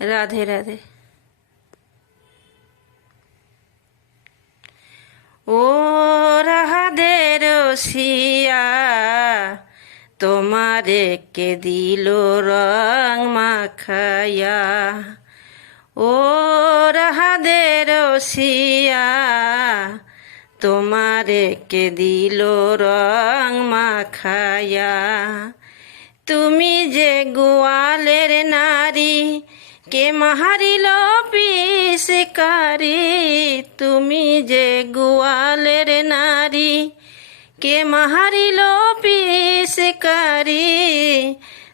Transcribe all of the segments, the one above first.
রাধে রাধে। ও রাধে রসিয়া তোমারে কে দিল রং মাখায়া ও রাধে রসিয়া তোমারে কে দিল রং মাখায়া তুমি যে গোয়ালের নারী কে মাহারিল পিসকারি তুমি যে গোয়ালের নারী। কে মাহারিল পিসকারি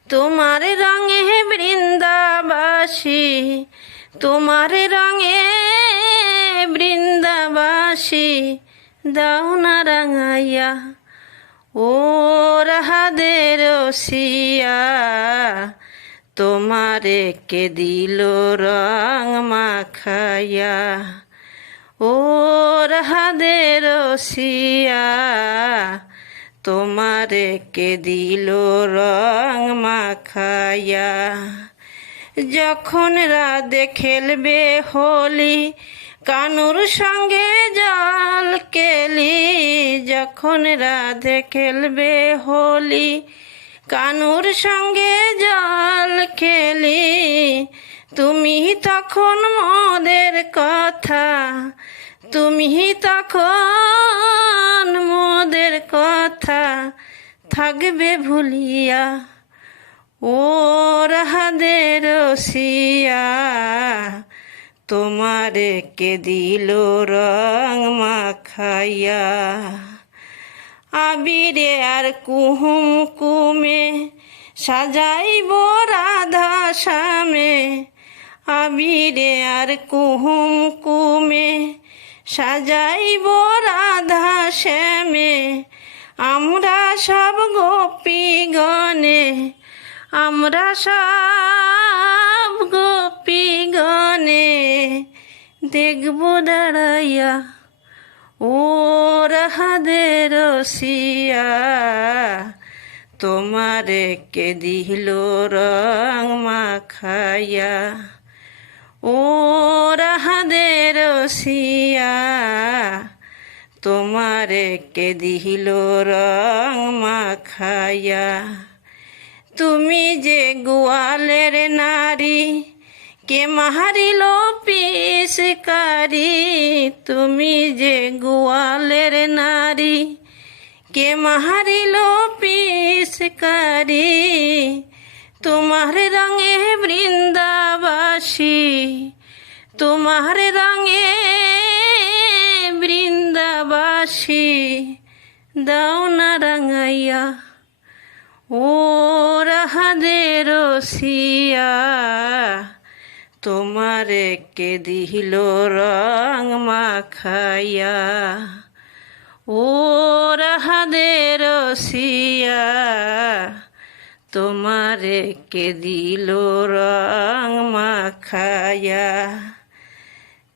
তোমার রঙে বৃন্দাবাসী। তোমার রঙে বৃন্দাবাসী। দাও না রাঙাইয়া, ও রাহাদে রসিয়া। তোমারে কে দিল রং মাখাইয়া? ও রাহাদে রসিয়া। তোমারে কে দিল রং মাখাইয়া? যখন রাধে খেলবে হোলি, কানুর সঙ্গে জল কেলি। যখন রাধে খেলবে হোলি কানুর সঙ্গে জল খেলি। তুমি তখন মদের কথা, তুমি তখন মদের কথা থাকবে ভুলিয়া ও রাহাদে রসিয়া। তোমারে কে দিল রং মাখাইয়া? আবিরে আর কুহুম কুমে সাজাইব রাধা শামে আবিরে আর কুহুম কুমে সাজাইব রাধা শ্যামে। আমরা সব গোপী গনে আমরা সব গোপী গনে দেখব দাঁড়াইয়া ও রাহাদে রসিয়া, তোমারে কে দিল রং মাখাইয়া? ও রাহাদে রসিয়া, তোমারে কে দিল রং মাখাইয়া? তুমি যে গোয়ালের নারী কে মাহারিল পিসকারি তুমি যে গোয়ালের নারী। কে মাহারিল পিসকারি তোমার রঙে বৃন্দাবাসী। তোমার রঙে বৃন্দাবাসী। দাও না রাঙাইয়া। ও রাহাদে রসিয়া। তোমারে কে দিল রং মাখাইয়া? ও রাহাদে রসিয়া, তোমারে কে দিল রং মাখাইয়া?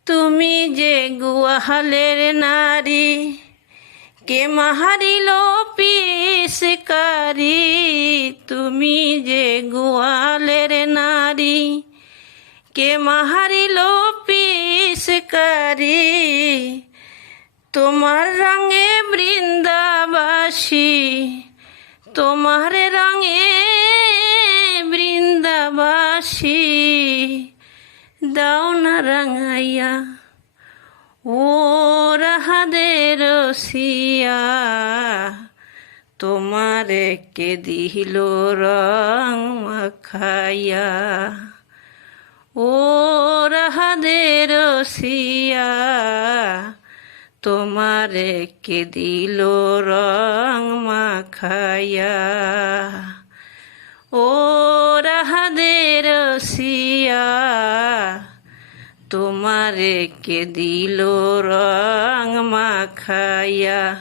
তুমি যে গুয়াহালের নারী, কে মাহারিল পিসকারি? তুমি যে গোয়ালের নারী কে মাহারিল পিসকারি তোমার রঙে বৃন্দাবাসী তোমার রঙে বৃন্দাবাসী দাও না রাঙাইয়া ও রাহাদে রসিয়া তোমারে কে দিল রং মাখাইয়া ও রাহাদে রসিয়া তোমারে কে দিল রং মাখাইয়া? ও রাহাদে রসিয়া তোমারে কে দিল রং মাখাইয়া?